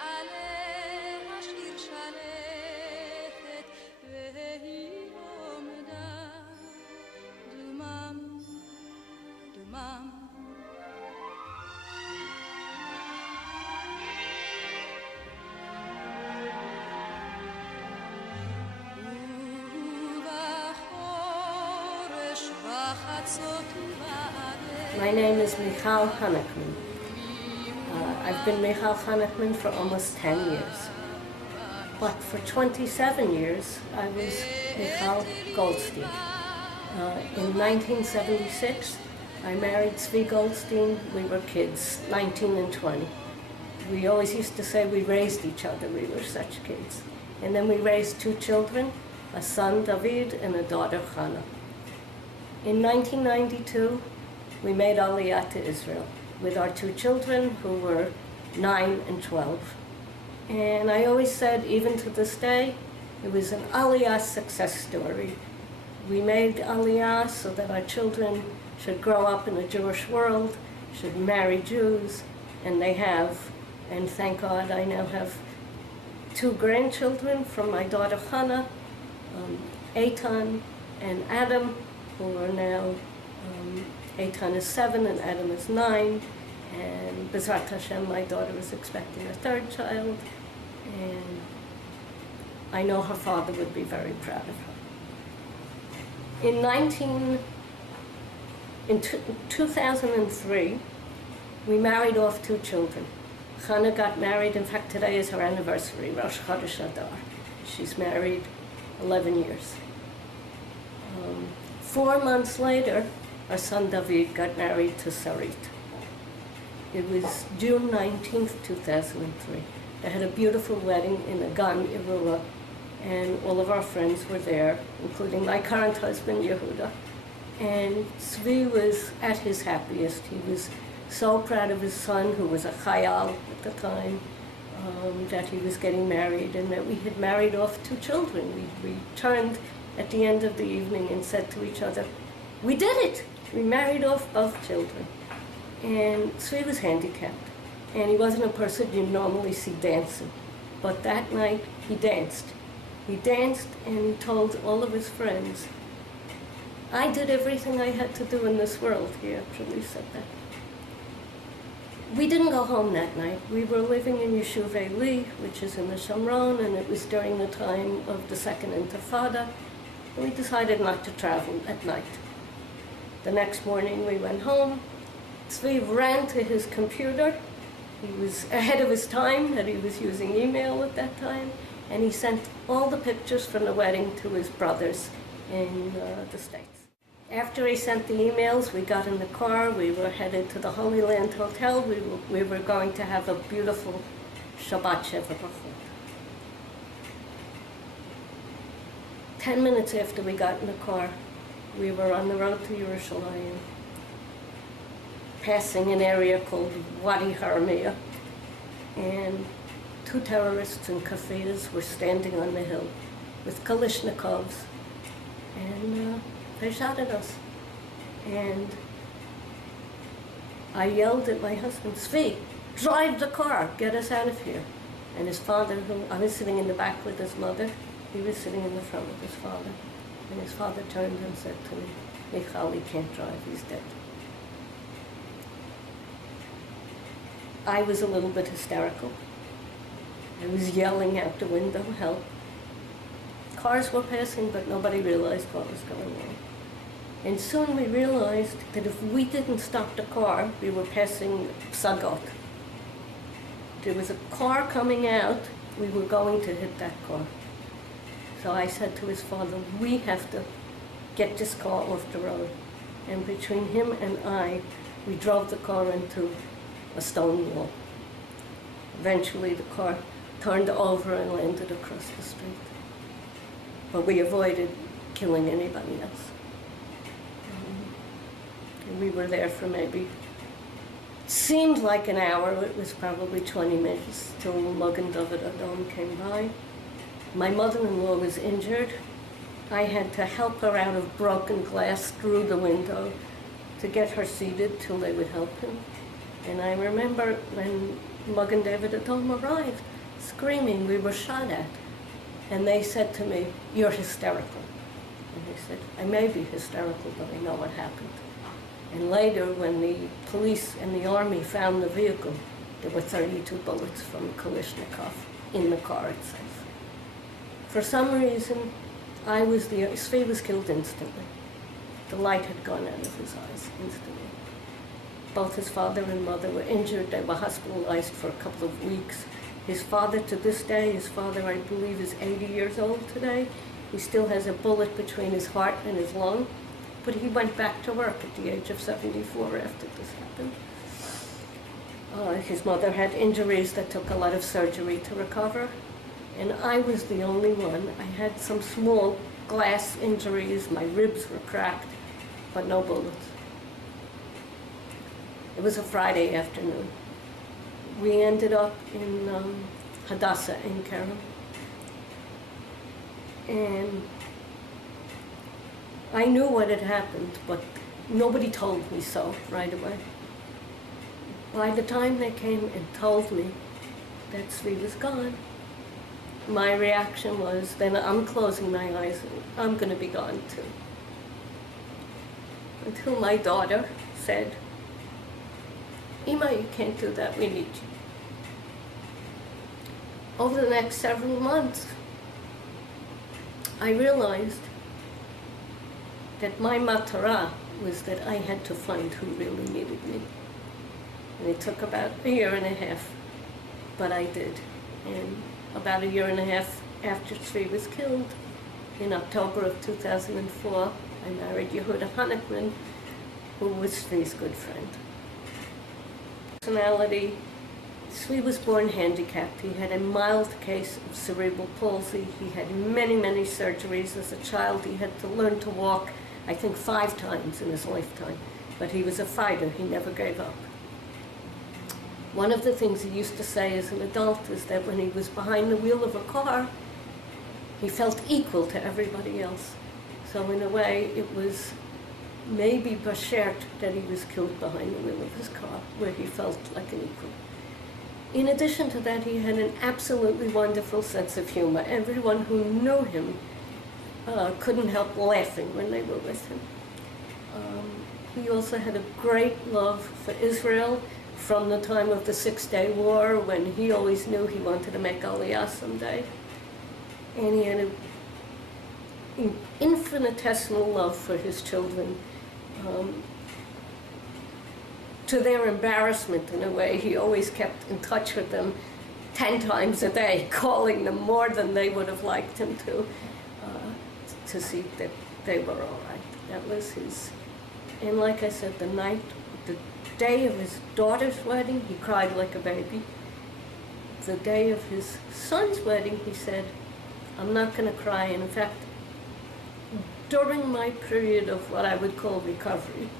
עליה שיר שלכת והיא עומדה דומם דומם ובחורש בחצות ובערב My name is Michal Honnekman. I've been Michal Honnekman for almost 10 years. But for 27 years, I was Michal Goldstein. In 1976, I married Zvi Goldstein. We were kids, 19 and 20. We always used to say we raised each other. We were such kids. And then we raised two children, a son, David, and a daughter, Chana. In 1992, we made Aliyah to Israel with our two children who were 9 and 12. And I always said, even to this day, it was an Aliyah success story. We made Aliyah so that our children should grow up in a Jewish world, should marry Jews, and they have. And thank God I now have two grandchildren from my daughter Hannah, Eitan and Adam, who are now, Eitan is 7 and Adam is 9. And B'ezrat Hashem, my daughter is expecting a third child. And I know her father would be very proud of her. In 2003, we married off two children. Chana got married, in fact today is her anniversary, Rosh Chodesh Adar. She's married 11 years. 4 months later, our son David got married to Sarit. It was June 19th, 2003. They had a beautiful wedding in a Gan Irura, and all of our friends were there, including my current husband, Yehuda. And Zvi was at his happiest. He was so proud of his son, who was a chayal at the time, that he was getting married and that we had married off two children. We turned at the end of the evening and said to each other, we did it! We married off both children. And Zvi was handicapped, and he wasn't a person you normally see dancing. But that night, he danced. He danced and he told all of his friends, I did everything I had to do in this world. He actually said that. We didn't go home that night. We were living in Yeshuv Eli, which is in the Shomron, and it was during the time of the Second Intifada. And we decided not to travel at night. The next morning we went home. Zvi ran to his computer. He was ahead of his time, that he was using email at that time, and he sent all the pictures from the wedding to his brothers in the States. After he sent the emails, we got in the car. We were headed to the Holy Land Hotel. We were going to have a beautiful Shabbat Sheva Brachot. 10 minutes after we got in the car, we were on the road to Yerushalayim, passing an area called Wadi Haramiyah, and two terrorists in kafiyas were standing on the hill with Kalashnikovs, and they shot at us. And I yelled at my husband, Zvi, drive the car, get us out of here. And his father, I was sitting in the back with his mother, he was sitting in the front with his father. And his father turned and said to me, Michal, he can't drive, he's dead. I was a little bit hysterical. I was yelling out the window, help. Cars were passing, but nobody realized what was going on. And soon we realized that if we didn't stop the car, we were passing Psagot. There was a car coming out, we were going to hit that car. So I said to his father, we have to get this car off the road. And between him and I, we drove the car into a stone wall. Eventually the car turned over and landed across the street. But we avoided killing anybody else. And we were there for maybe, seemed like an hour, it was probably 20 minutes till Magen David Adom came by. My mother-in-law was injured. I had to help her out of broken glass through the window to get her seated till they would help him. And I remember when Magen David Adom arrived, screaming, we were shot at. And they said to me, you're hysterical. And I said, I may be hysterical, but I know what happened. And later, when the police and the army found the vehicle, there were 32 bullets from Kalashnikov in the car itself. For some reason, Svi was killed instantly. The light had gone out of his eyes instantly. Both his father and mother were injured. They were hospitalized for a couple of weeks. His father, to this day, his father, I believe, is 80 years old today. He still has a bullet between his heart and his lung, but he went back to work at the age of 74 after this happened. His mother had injuries that took a lot of surgery to recover, and I was the only one. I had some small glass injuries, my ribs were cracked, but no bullets. It was a Friday afternoon. We ended up in Hadassah in Kerem. And I knew what had happened, but nobody told me so right away. By the time they came and told me that Svi was gone, my reaction was, then I'm closing my eyes and I'm going to be gone too. Until my daughter said, Ima, you can't do that, we need you. Over the next several months, I realized that my matara was that I had to find who really needed me. And it took about a year and a half, but I did. And about a year and a half after Svi was killed, in October of 2004, I married Yehuda Hוניקמן, who was Svi's good friend. Personality, Svi was born handicapped. He had a mild case of cerebral palsy. He had many, many surgeries. As a child, he had to learn to walk, I think 5 times in his lifetime. But he was a fighter. He never gave up. One of the things he used to say as an adult is that when he was behind the wheel of a car, he felt equal to everybody else. So in a way, it was maybe bashert that he was killed behind the wheel of his car, where he felt like an equal. In addition to that, he had an absolutely wonderful sense of humor. Everyone who knew him couldn't help laughing when they were with him. He also had a great love for Israel from the time of the Six-Day War, when he always knew he wanted to make Aliyah someday. And he had an infinitesimal love for his children. To their embarrassment, in a way, he always kept in touch with them 10 times a day, calling them more than they would have liked him to see that they were all right. That was his. And like I said, the day of his daughter's wedding, he cried like a baby. The day of his son's wedding, he said, I'm not going to cry. And in fact, during my period of what I would call recovery,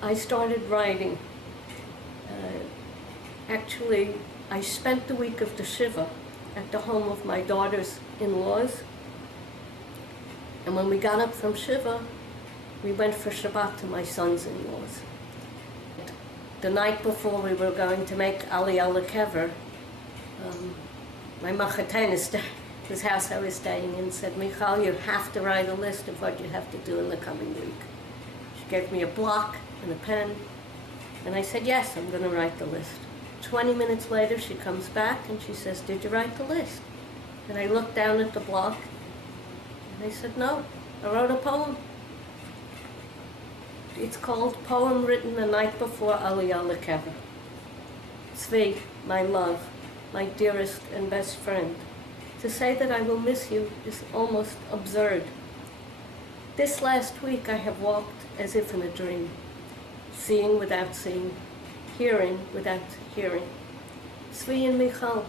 I started writing. Actually, I spent the week of the Shiva at the home of my daughter's in-laws. And when we got up from Shiva, we went for Shabbat to my son's in-laws. The night before we were going to make Aliyah Lekever, my machatenist, whose house I was staying in, said, Michal, you have to write a list of what you have to do in the coming week. She gave me a block and a pen, and I said, yes, I'm going to write the list. 20 minutes later, she comes back and she says, did you write the list? And I looked down at the block, and I said, no, I wrote a poem. It's called Poem Written the Night Before Aliyah Lekever. Svi, my love, my dearest and best friend, to say that I will miss you is almost absurd. This last week I have walked as if in a dream, seeing without seeing, hearing without hearing. Svi and Michal,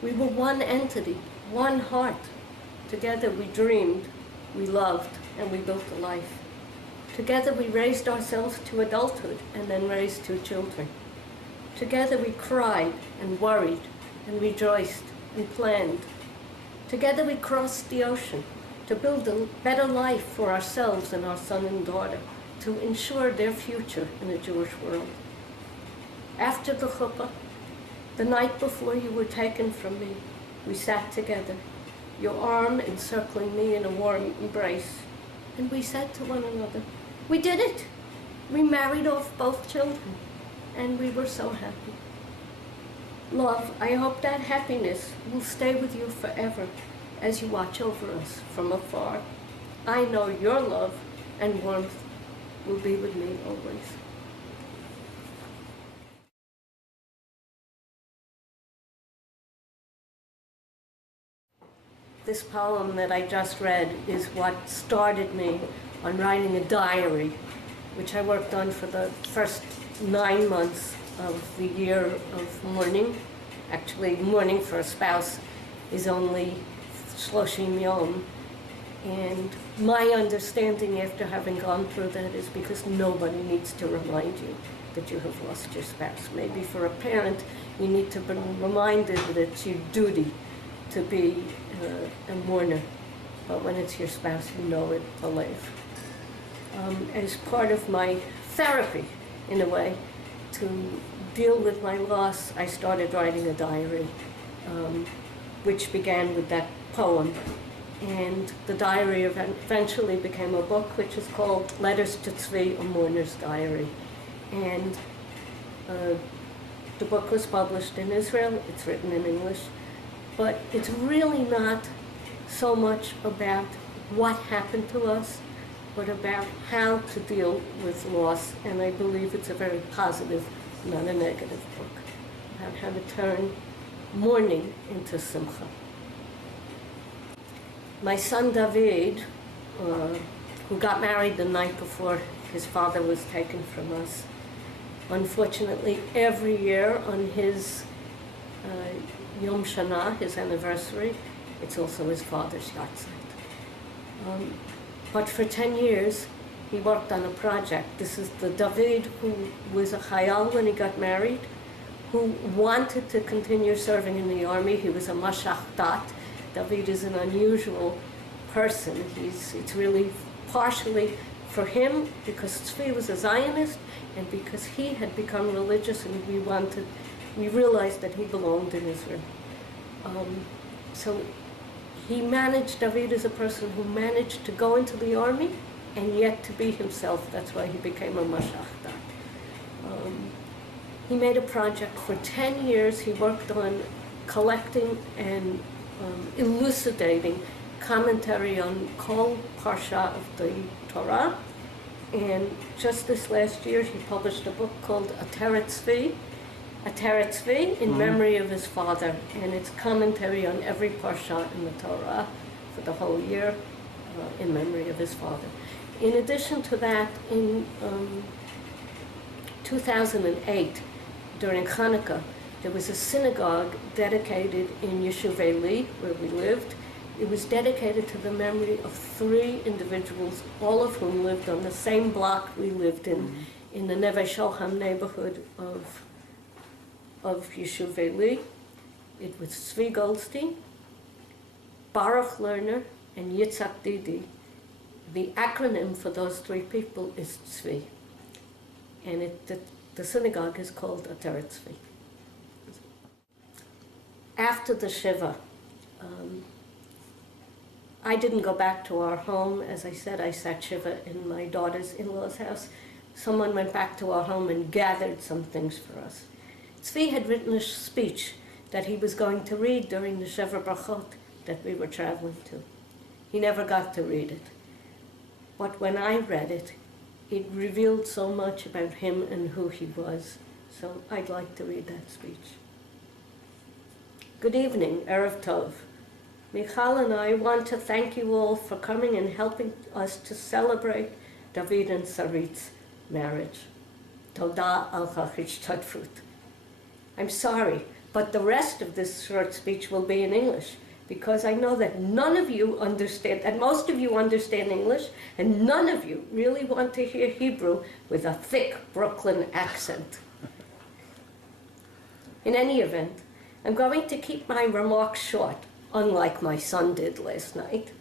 we were one entity, one heart. Together we dreamed, we loved, and we built a life. Together we raised ourselves to adulthood and then raised 2 children. Together we cried and worried and rejoiced and planned. Together we crossed the ocean to build a better life for ourselves and our son and daughter, to ensure their future in a Jewish world. After the chuppah, The night before you were taken from me, we sat together, your arm encircling me in a warm embrace, and we said to one another, we did it! We married off both children, and we were so happy. Love, I hope that happiness will stay with you forever as you watch over us from afar. I know your love and warmth will be with me always. This poem that I just read is what started me on writing a diary, which I worked on for the first 9 months of the year of mourning. Actually, mourning for a spouse is only 30 yom. And my understanding after having gone through that is because nobody needs to remind you that you have lost your spouse. Maybe for a parent, you need to be reminded that it's your duty to be a mourner. But when it's your spouse, you know it, believe. As part of my therapy, in a way, to deal with my loss, I started writing a diary, which began with that poem. And the diary eventually became a book, which is called Letters to Tzvi, A Mourner's Diary. And the book was published in Israel. It's written in English. But it's really not so much about what happened to us, but about how to deal with loss. And I believe it's a very positive, not a negative book, about how to turn mourning into simcha. My son David, who got married the night before his father was taken from us, unfortunately every year on his Yom Shana, his anniversary, it's also his father's yahrzeit. But for 10 years, he worked on a project. This is the David who was a chayal when he got married, who wanted to continue serving in the army. He was a mashach dat. David is an unusual person. It's really partially for him because Tzvi was a Zionist and because he had become religious and we realized that he belonged in Israel. So he managed, David is a person who managed to go into the army and yet to be himself. That's why he became a mashach dat. He made a project for 10 years. He worked on collecting and elucidating commentary on Kol Parsha of the Torah. And just this last year, he published a book called Ateret Tzvi, in memory of his father. And it's commentary on every Parsha in the Torah for the whole year in memory of his father. In addition to that, in 2008, during Hanukkah, there was a synagogue dedicated in Yeshuv Eli, where we lived. It was dedicated to the memory of 3 individuals, all of whom lived on the same block we lived in the Neve Shoham neighborhood of Yeshuv Eli. It was Tzvi Goldstein, Baruch Lerner, and Yitzhak Didi. The acronym for those 3 people is Tzvi. And the synagogue is called Ateret Tzvi. After the Shiva, I didn't go back to our home. As I said, I sat Shiva in my daughter's in-law's house. Someone went back to our home and gathered some things for us. Tzvi had written a speech that he was going to read during the Sheva Brachot that we were traveling to. He never got to read it. But when I read it, it revealed so much about him and who he was. So I'd like to read that speech. Good evening, Erev Tov. Michal and I want to thank you all for coming and helping us to celebrate David and Sarit's marriage. Toda al ha'hishtadfut. I'm sorry, but the rest of this short speech will be in English because I know that none of you understand, that most of you understand English, and none of you really want to hear Hebrew with a thick Brooklyn accent. In any event, I'm going to keep my remarks short, unlike my son did last night.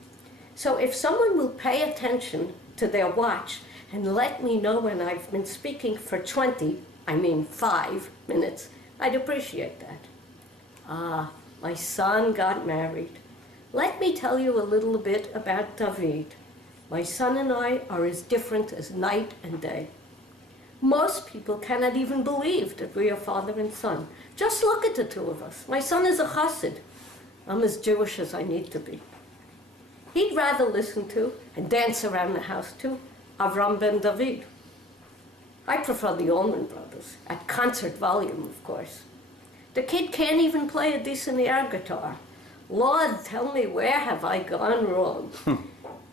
So if someone will pay attention to their watch and let me know when I've been speaking for 5 minutes, I'd appreciate that. Ah, my son got married. Let me tell you a little bit about David. My son and I are as different as night and day. Most people cannot even believe that we are father and son. Just look at the two of us. My son is a chassid. I'm as Jewish as I need to be. He'd rather listen to and dance around the house to Avram ben David. I prefer the Allman Brothers, at concert volume, of course. The kid can't even play a decent air guitar. Lord, tell me, where have I gone wrong?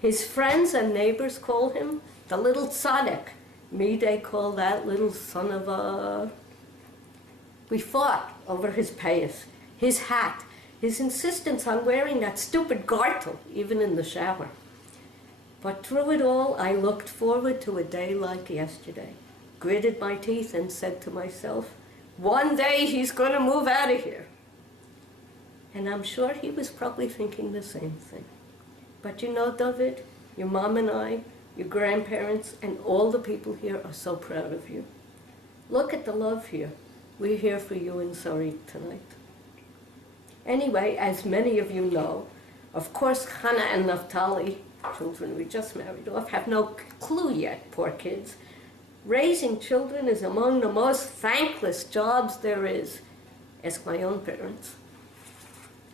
His friends and neighbors call him the little tzaddik. Me, they call that little son of a... We fought over his payas, his hat, his insistence on wearing that stupid gartel, even in the shower. But through it all, I looked forward to a day like yesterday, gritted my teeth and said to myself, one day he's going to move out of here. And I'm sure he was probably thinking the same thing. But you know, David, your mom and I, your grandparents, and all the people here are so proud of you. Look at the love here. We're here for you in Sarit tonight. Anyway, as many of you know, of course, Hannah and Naphtali, children we just married off, have no clue yet, poor kids. Raising children is among the most thankless jobs there is. Ask my own parents.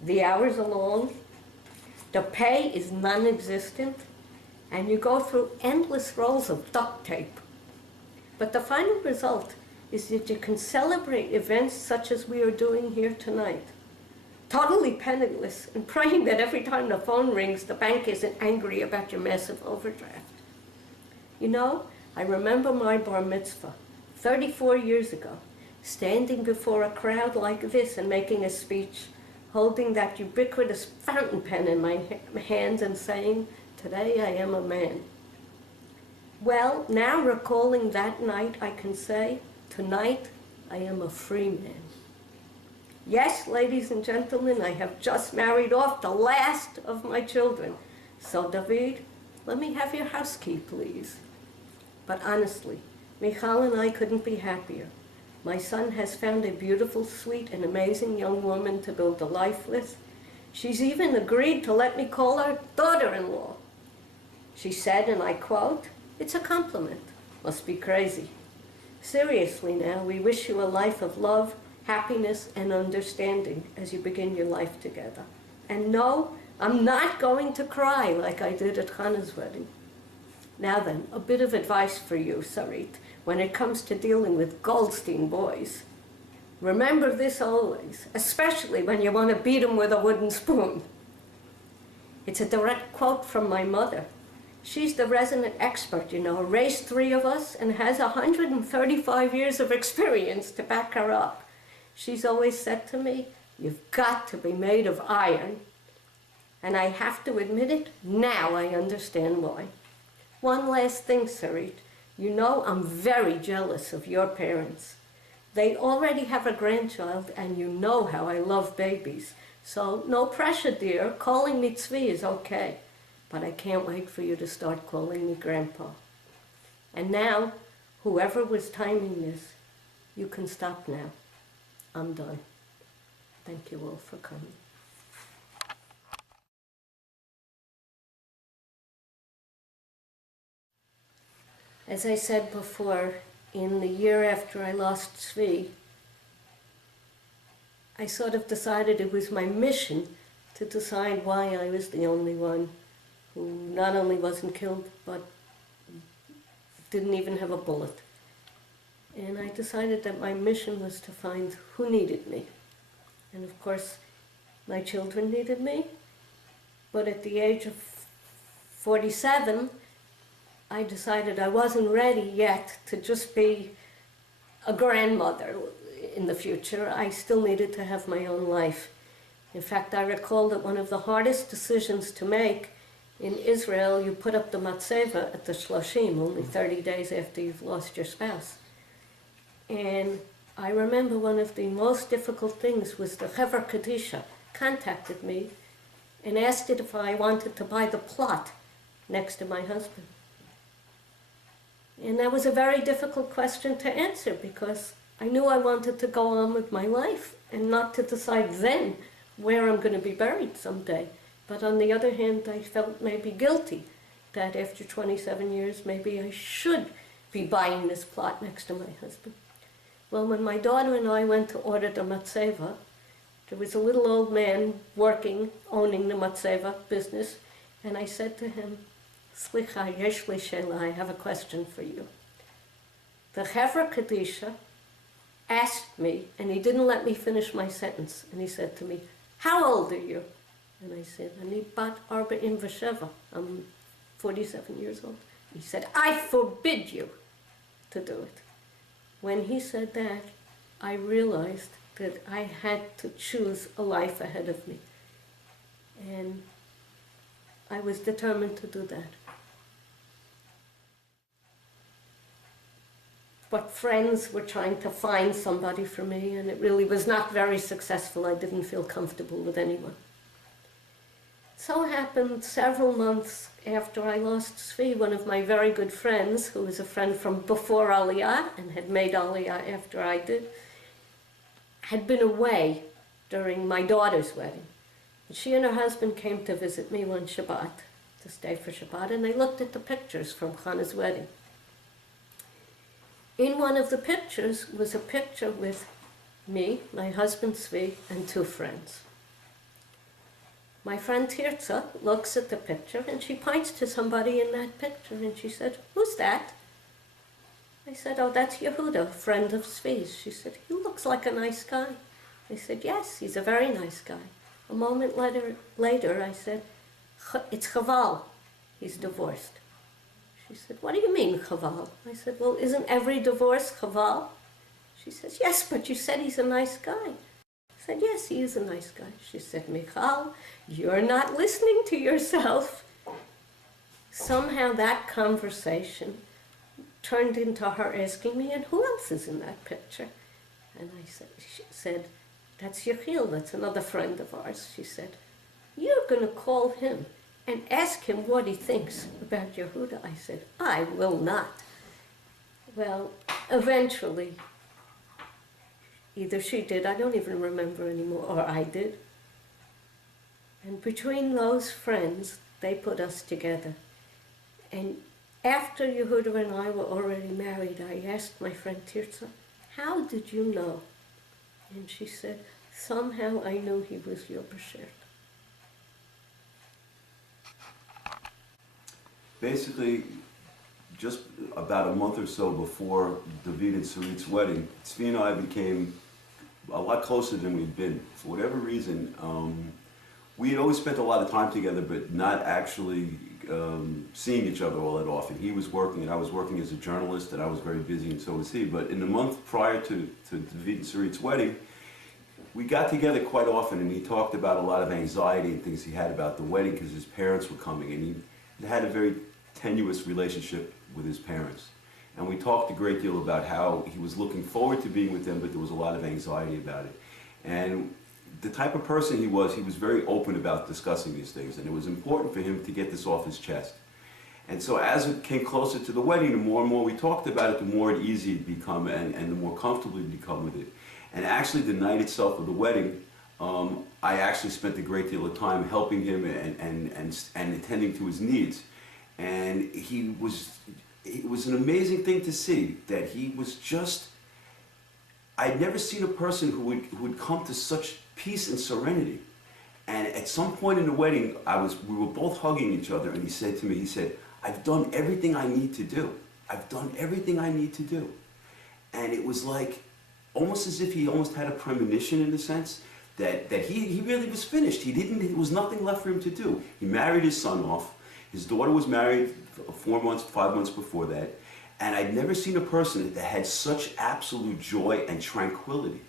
The hours are long, the pay is non-existent, and you go through endless rolls of duct tape. But the final result is that you can celebrate events such as we are doing here tonight, totally penniless and praying that every time the phone rings, the bank isn't angry about your massive overdraft. You know, I remember my bar mitzvah, 34 years ago, standing before a crowd like this and making a speech, holding that ubiquitous fountain pen in my hands and saying, today I am a man. Well, now recalling that night, I can say, tonight I am a free man. Yes, ladies and gentlemen, I have just married off the last of my children. So, David, let me have your house key, please. But honestly, Michal and I couldn't be happier. My son has found a beautiful, sweet, and amazing young woman to build a life with. She's even agreed to let me call her daughter-in-law. She said, and I quote, "It's a compliment. Must be crazy. Seriously now, we wish you a life of love, happiness, and understanding as you begin your life together. And no, I'm not going to cry like I did at Hannah's wedding." Now then, a bit of advice for you, Sarit, when it comes to dealing with Gולדסטיין boys. Remember this always, especially when you want to beat them with a wooden spoon. It's a direct quote from my mother. She's the resident expert, you know, raised 3 of us and has 135 years of experience to back her up. She's always said to me, you've got to be made of iron. And I have to admit it, now I understand why. One last thing, Sarit. You know I'm very jealous of your parents. They already have a grandchild, and you know how I love babies. So no pressure, dear. Calling me Tzvi is okay. But I can't wait for you to start calling me Grandpa. And now, whoever was timing this, you can stop now. I'm done. Thank you all for coming. As I said before, in the year after I lost Tzvi, I sort of decided it was my mission to decide why I was the only one who not only wasn't killed, but didn't even have a bullet. And I decided that my mission was to find who needed me. And of course, my children needed me. But at the age of 47, I decided I wasn't ready yet to just be a grandmother in the future. I still needed to have my own life. In fact, I recall that one of the hardest decisions to make in Israel, you put up the matzeva at the Shloshim, only 30 days after you've lost your spouse. And I remember one of the most difficult things was the Hever Kadisha contacted me and asked it if I wanted to buy the plot next to my husband. And that was a very difficult question to answer because I knew I wanted to go on with my life and not to decide then where I'm going to be buried someday. But on the other hand, I felt maybe guilty that after 27 years, maybe I should be buying this plot next to my husband. Well, when my daughter and I went to order the matzeva, there was a little old man working, owning the matzeva business, and I said to him, Slicha, yesh li she'ela, I have a question for you. The Chevra Kadisha asked me, and he didn't let me finish my sentence, and he said to me, how old are you? And I said, Ani bat arba'im v'sheva, I'm 47 years old. He said, I forbid you to do it. When he said that, I realized that I had to choose a life ahead of me. And I was determined to do that. But friends were trying to find somebody for me, and it really was not very successful. I didn't feel comfortable with anyone. So happened several months after I lost Zvi, one of my very good friends, who was a friend from before Aliyah and had made Aliyah after I did, had been away during my daughter's wedding. And she and her husband came to visit me one Shabbat, to stay for Shabbat, and they looked at the pictures from Chana's wedding. In one of the pictures was a picture with me, my husband Zvi, and two friends. My friend Tirza looks at the picture and she points to somebody in that picture and she said, who's that? I said, oh, that's Yehuda, a friend of Zvi's. She said, he looks like a nice guy. I said, yes, he's a very nice guy. A moment later I said, it's Chaval, he's divorced. She said, what do you mean, Chaval? I said, well, isn't every divorce Chaval? She says, yes, but you said he's a nice guy. I said, yes, he is a nice guy. She said, Michal, you're not listening to yourself. Somehow that conversation turned into her asking me, and who else is in that picture? And she said, that's Yechiel, that's another friend of ours. She said, you're going to call him and ask him what he thinks about Yehuda. I said, I will not. Well, eventually, either she did, I don't even remember anymore, or I did. And between those friends, they put us together. And after Yehuda and I were already married, I asked my friend Tirza, how did you know? And she said, somehow I knew he was your Bashert. Basically, just about a month or so before David and Sarit's wedding, Tzvi and I became a lot closer than we'd been. For whatever reason, we had always spent a lot of time together, but not actually seeing each other all that often. He was working, and I was working as a journalist, and I was very busy, and so was he. But in the month prior to David and Sarit's wedding, we got together quite often, and he talked about a lot of anxiety and things he had about the wedding because his parents were coming, and he had a very tenuous relationship with his parents. And we talked a great deal about how he was looking forward to being with them, but there was a lot of anxiety about it. And the type of person he was very open about discussing these things, and it was important for him to get this off his chest. And so as it came closer to the wedding, the more and more we talked about it, the more easy it become and the more comfortable he'd become with it. And actually the night itself of the wedding, I actually spent a great deal of time helping him and attending to his needs. And it was an amazing thing to see that he was just, I'd never seen a person who would come to such peace and serenity. And at some point in the wedding, we were both hugging each other, and he said to me, I've done everything I need to do. I've done everything I need to do. And it was like, almost as if he almost had a premonition in a sense, that he really was finished. There was nothing left for him to do. He married his son off. His daughter was married 5 months before that. And I'd never seen a person that had such absolute joy and tranquility.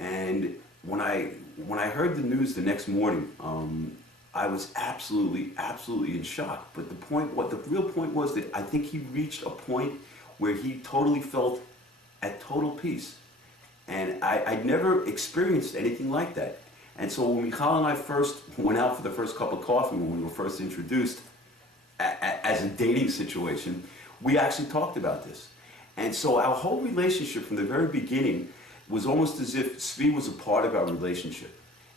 And when I heard the news the next morning, I was absolutely in shock. But the real point was that I think he reached a point where he totally felt at total peace. And I'd never experienced anything like that. And so when Michal and I first went out for the first cup of coffee, when we were first introduced as a dating situation, we actually talked about this. And so our whole relationship from the very beginning was almost as if Svi was a part of our relationship.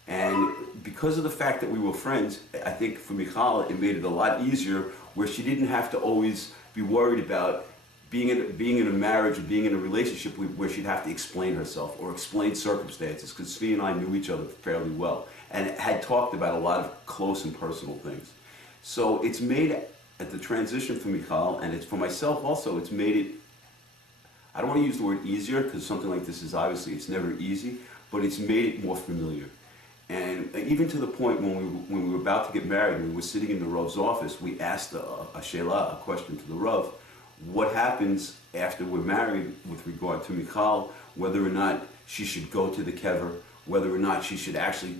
And because of the fact that we were friends, I think for Michal, it made it a lot easier where she didn't have to always be worried about being in a marriage or being in a relationship where she'd have to explain herself or explain circumstances, because Svi and I knew each other fairly well and had talked about a lot of close and personal things. So it's made, at the transition for Michal, and it's for myself also, it's made it, I don't want to use the word easier, because something like this is obviously, it's never easy, but it's made it more familiar. And even to the point when we were about to get married, and we were sitting in the Rav's office, we asked a question to the Rav, what happens after we're married with regard to Michal, whether or not she should go to the kever, whether or not she should actually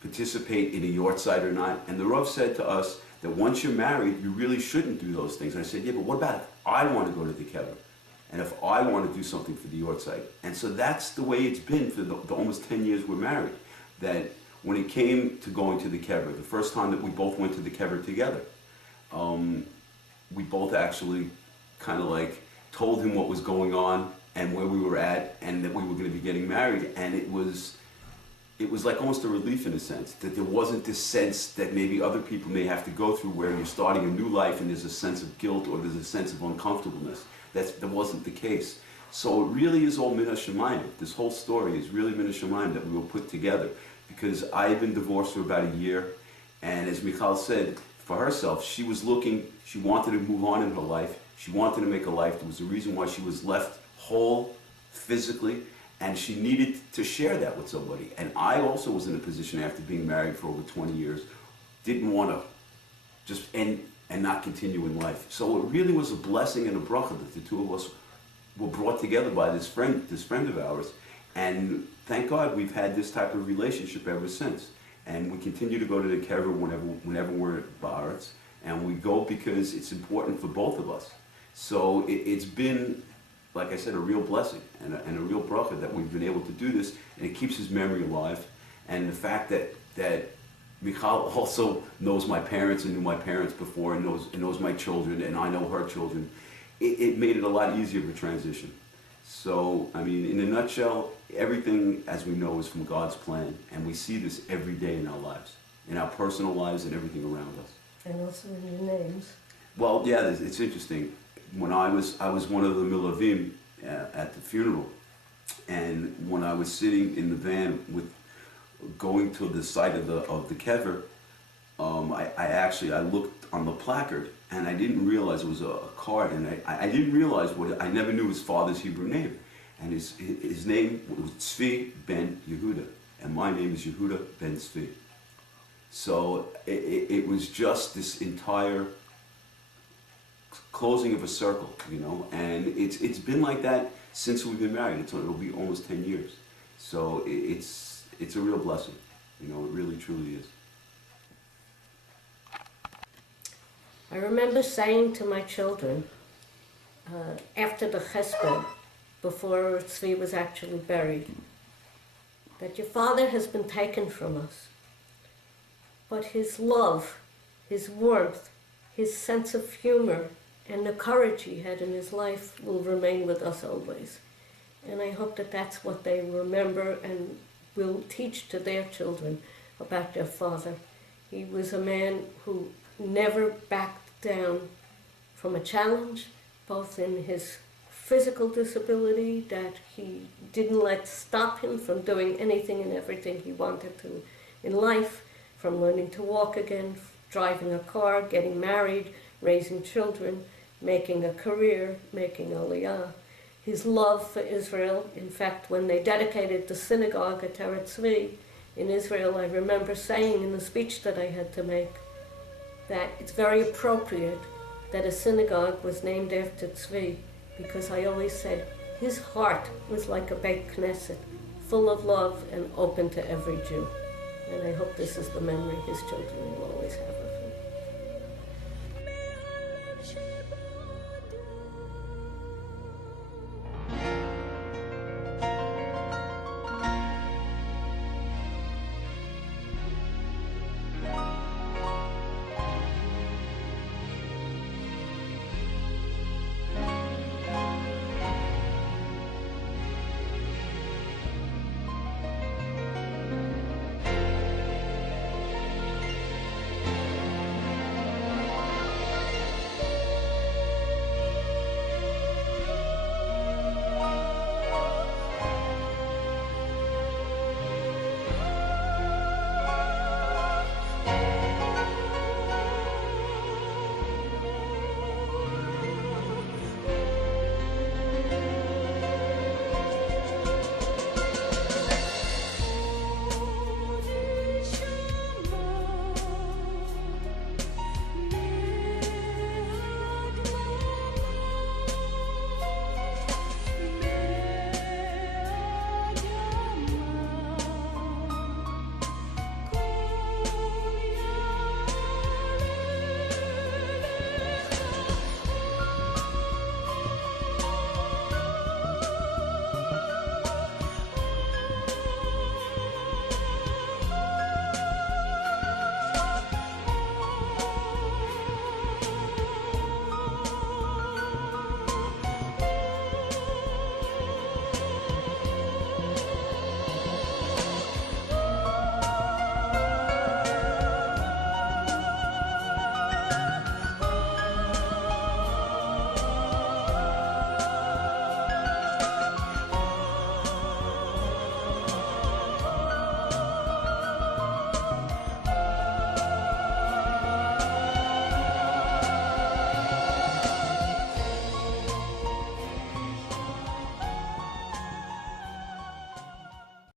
participate in a yortzeit or not. And the Rav said to us that once you're married, you really shouldn't do those things. And I said, yeah, but what about if I want to go to the kever? And if I want to do something for the yortzeit? And so that's the way it's been for the almost 10 years we're married. That when it came to going to the kever, the first time that we both went to the kever together, we both actually kind of like told him what was going on and where we were at and that we were going to be getting married. And it was like almost a relief in a sense, that there wasn't this sense that maybe other people may have to go through where you're starting a new life and there's a sense of guilt or there's a sense of uncomfortableness. That wasn't the case. So it really is all min hashamayim. This whole story is really min hashamayim that we were put together, because I had been divorced for about a year, and as Michal said, for herself, she was looking, she wanted to move on in her life, she wanted to make a life. There was a reason why she was left whole physically, and she needed to share that with somebody. And I also was in a position after being married for over 20 years, didn't want to just end and not continue in life. So it really was a blessing and a bracha that the two of us were brought together by this friend of ours. And thank God we've had this type of relationship ever since. And we continue to go to the kever whenever we're at Ba'aretz. And we go because it's important for both of us. So it's been, like I said, a real blessing and a real bracha that we've been able to do this. And it keeps his memory alive. And the fact that Michal also knows my parents and knew my parents before and knows my children and I know her children, it made it a lot easier of a transition. So, I mean, in a nutshell, everything, as we know, is from God's plan. And we see this every day in our lives, in our personal lives and everything around us. And also in your names. Well, yeah, it's interesting. When I was one of the milavim at the funeral, and when I was sitting in the van going to the site of the kever, I looked on the placard, and I didn't realize it was a card, and I didn't realize I never knew his father's Hebrew name, and his name was Tzvi ben Yehuda, and my name is Yehuda ben Tzvi. So it was just this entire closing of a circle, you know, and it's been like that since we've been married. It'll be almost 10 years. So it's a real blessing, you know, it really truly is. I remember saying to my children, after the chesed, before Tzvi was actually buried, that your father has been taken from us, but his love, his warmth, his sense of humor, and the courage he had in his life will remain with us always. And I hope that that's what they remember and will teach to their children about their father. He was a man who never backed down from a challenge, both in his physical disability, that he didn't let stop him from doing anything and everything he wanted to in life, from learning to walk again, driving a car, getting married, raising children, making a career, making aliyah. His love for Israel. In fact, when they dedicated the synagogue at Eretz Tzvi in Israel, I remember saying in the speech that I had to make that it's very appropriate that a synagogue was named after Tzvi, because I always said his heart was like a Beit Knesset, full of love and open to every Jew. And I hope this is the memory his children will always have of him.